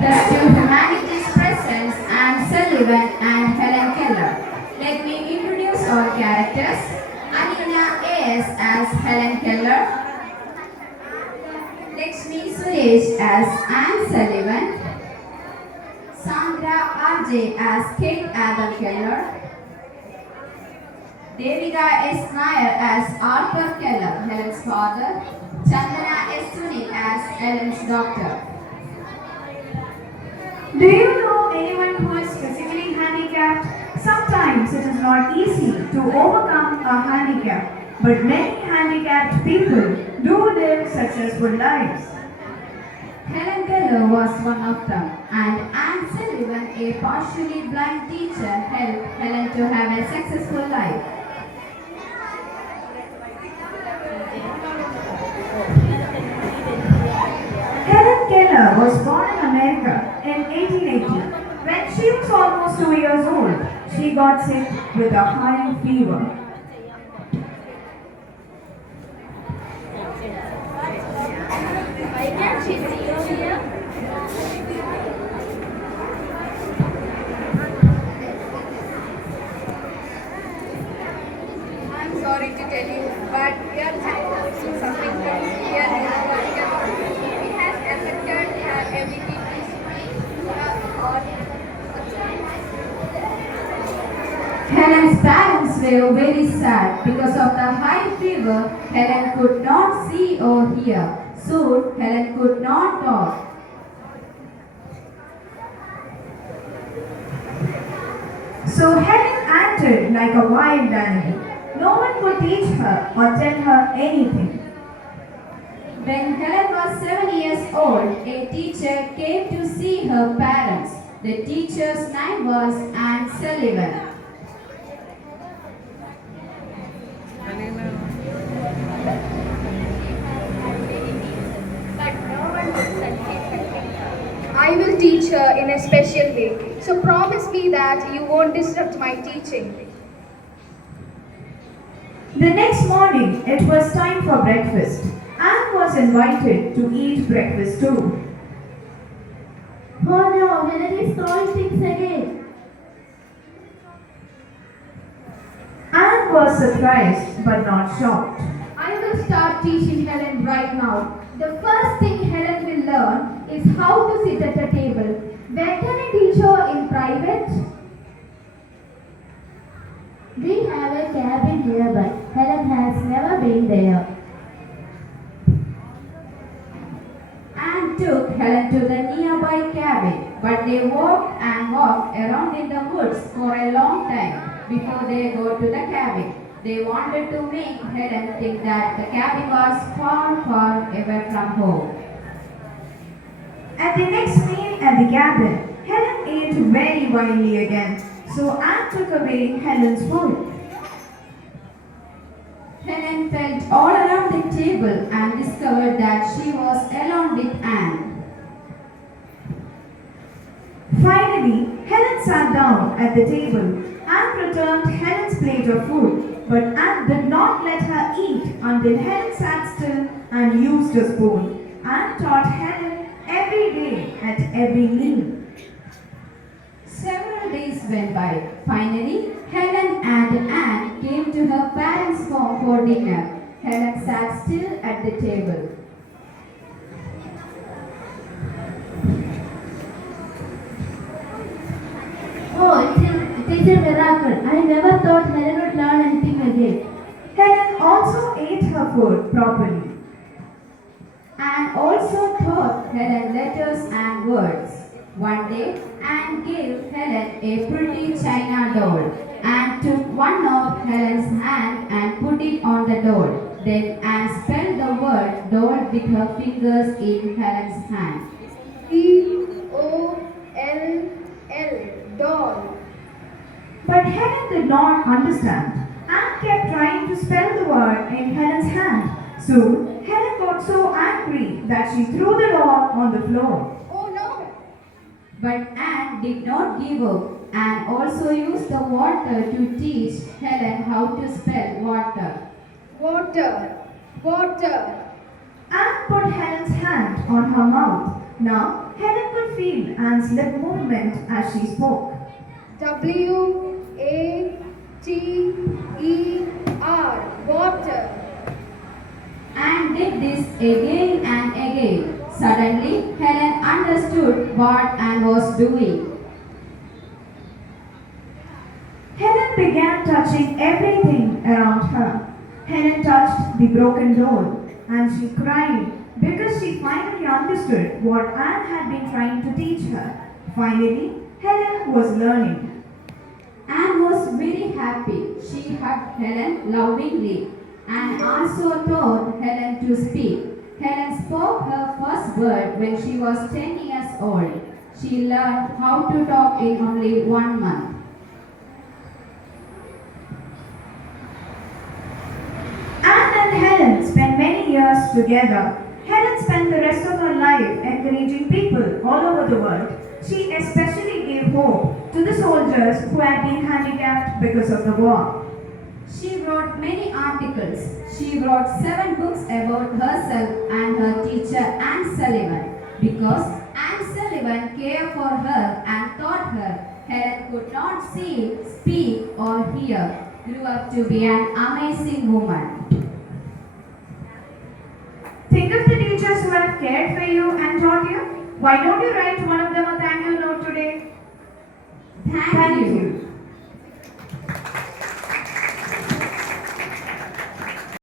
Us to Humanities Presents Anne Sullivan and Helen Keller. Let me introduce our characters. Alina A.S. as Helen Keller, Lakshmi Suresh as Anne Sullivan, Sandra R.J. as Kate Adam Keller, Devika S. Nair as Arthur Keller, Helen's father, Chandana S. Sunil as Helen's doctor. Do you know anyone who is physically handicapped? Sometimes it is not easy to overcome a handicap, but many handicapped people do live successful lives. Helen Keller was one of them, and Anne Sullivan, a partially blind teacher, helped Helen to have a successful life. Helen Keller was born in America in 1880. When she was almost 2 years old, she got sick with a high fever. I'm sorry to tell you, but we are having something from here in it has affected her ability to speak or Helen's parents were very sad because of the high fever. Helen could not see or hear. Soon, Helen could not talk. So Helen acted like a wild animal. No one could teach her or tell her anything. When Helen was 7 years old, a teacher came to see her parents. The teacher's name was Anne Sullivan. but no one would succeed. I will teach her in a special way. So promise me that you won't disrupt my teaching. The next morning, it was time for breakfast. Anne was invited to eat breakfast too. Oh no, Helen is throwing things again. Anne was surprised but not shocked. I will start teaching Helen right now. The first thing Helen will learn is how to sit at a table. Where can I teach her in private? We have a cabin nearby. Helen has never been there. Anne took Helen to the nearby cabin, but they walked and walked around in the woods for a long time before they go to the cabin. They wanted to make Helen think that the cabin was far, far away from home. At the next meal at the cabin, Helen ate very widely again, so Anne took away Helen's food. Helen felt all around the table and discovered that she was alone with Anne. Finally, Helen sat down at the table. Anne returned Helen's plate of food, but Anne did not let her eat until Helen sat still and used a spoon. Anne taught Helen every day at every meal. Several days went by. Finally, Helen and Anne came to her parents' home for dinner. Helen sat still at the table. Oh, it is a miracle. I never thought Helen would learn anything again. Helen also ate her food properly. Anne also taught Helen letters and words. One day, Anne gave Helen a pretty china doll. Anne took one of Helen's hand and put it on the doll. Then Anne spelled the word doll with her fingers in Helen's hand. D-O-L-L, doll. But Helen did not understand. Anne kept trying to spell the word in Helen's hand. Soon, Helen got so angry that she threw the doll on the floor. Oh no! But Anne did not give up. Anne also used the water to teach Helen how to spell water. Water, water. Anne put Helen's hand on her mouth. Now, Helen could feel Anne's lip movement as she spoke. Water, water. And did this again and again. Suddenly, Helen understood what Anne was doing. Helen began touching everything around her. Helen touched the broken doll and she cried because she finally understood what Anne had been trying to teach her. Finally, Helen was learning. Anne was very happy. She hugged Helen lovingly and also taught Helen to speak. Helen spoke her first word when she was 10 years old. She learned how to talk in only 1 month. Anne and Helen spent many years together. Helen spent the rest of her life encouraging people all over the world. She especially gave hope to the soldiers who had been handicapped because of the war. She wrote many articles. She wrote 7 books about herself and her teacher Anne Sullivan. Because Anne Sullivan cared for her and taught her, Helen could not see, speak, or hear, grew up to be an amazing woman. Think of the teachers who have cared for you and taught you. Why don't you write one of them a thank you note today? Thank you.